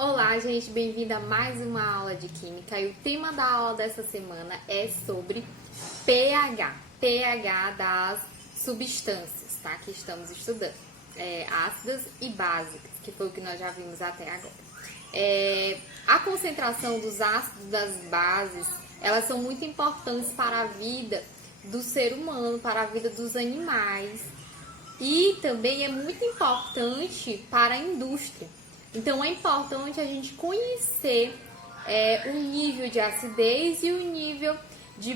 Olá, gente, bem-vinda a mais uma aula de Química. E o tema da aula dessa semana é sobre pH das substâncias, tá? Que estamos estudando, ácidas e básicas, que foi o que nós já vimos até agora. A concentração dos ácidos das bases, elas são muito importantes para a vida do ser humano, para a vida dos animais e também é muito importante para a indústria. Então é importante a gente conhecer o nível de acidez e o nível de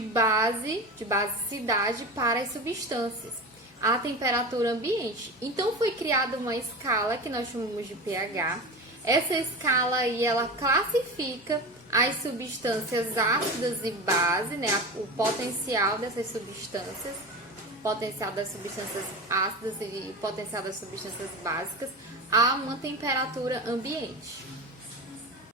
basicidade para as substâncias, a temperatura ambiente. Então foi criada uma escala que nós chamamos de pH. Essa escala aí ela classifica as substâncias ácidas e base, né, o potencial dessas substâncias, potencial das substâncias ácidas e potencial das substâncias básicas a uma temperatura ambiente.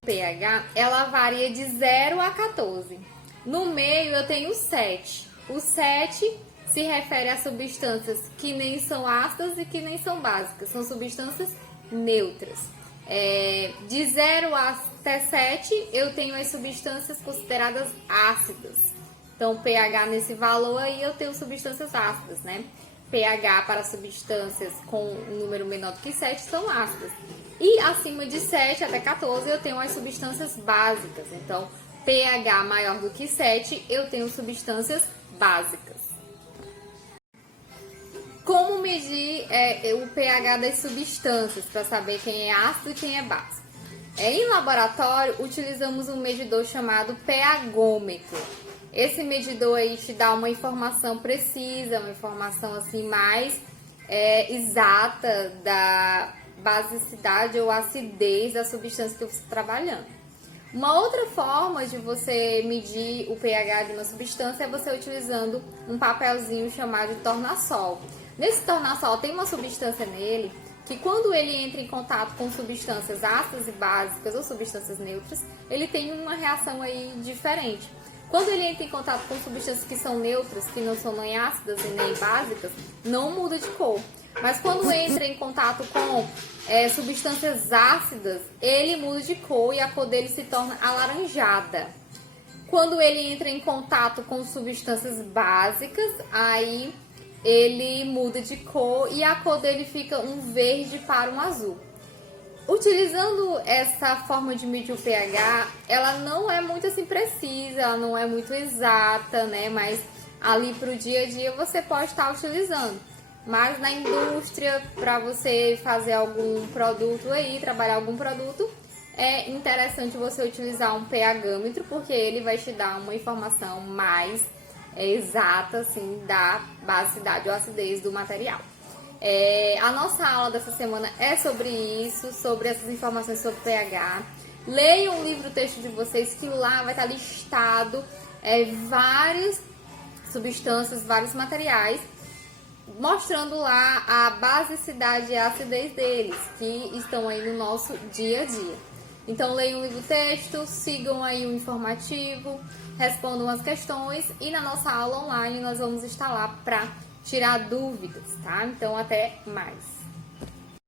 O pH, ela varia de 0 a 14. No meio eu tenho 7. O 7 se refere a substâncias que nem são ácidas e que nem são básicas. São substâncias neutras. De 0 até 7 eu tenho as substâncias consideradas ácidas. Então, pH nesse valor aí eu tenho substâncias ácidas, né? pH para substâncias com um número menor do que 7 são ácidas. E acima de 7 até 14 eu tenho as substâncias básicas. Então, pH maior do que 7 eu tenho substâncias básicas. Como medir o pH das substâncias para saber quem é ácido e quem é básico? Em laboratório, utilizamos um medidor chamado pHômetro. Esse medidor aí te dá uma informação precisa, uma informação assim mais exata da basicidade ou acidez da substância que você está trabalhando. Uma outra forma de você medir o pH de uma substância é você utilizando um papelzinho chamado de tornassol. Nesse tornassol tem uma substância nele que quando ele entra em contato com substâncias ácidas e básicas ou substâncias neutras, ele tem uma reação aí diferente. Quando ele entra em contato com substâncias que são neutras, que não são nem ácidas e nem básicas, não muda de cor. Mas quando entra em contato com substâncias ácidas, ele muda de cor e a cor dele se torna alaranjada. Quando ele entra em contato com substâncias básicas, aí ele muda de cor e a cor dele fica um verde para um azul. Utilizando essa forma de medir o pH, ela não é muito assim precisa, ela não é muito exata, né? Mas ali para o dia a dia você pode estar utilizando. Mas na indústria, para você fazer algum produto aí, trabalhar algum produto, é interessante você utilizar um pHômetro, porque ele vai te dar uma informação mais exata, assim, da basicidade ou acidez do material. A nossa aula dessa semana é sobre isso, sobre essas informações sobre pH. Leiam o livro texto de vocês, que lá vai estar listado várias substâncias, vários materiais, mostrando lá a basicidade e a acidez deles, que estão aí no nosso dia a dia. Então leiam o livro texto, sigam aí o informativo, respondam as questões e na nossa aula online nós vamos estar lá para tirar dúvidas, tá? Então, até mais.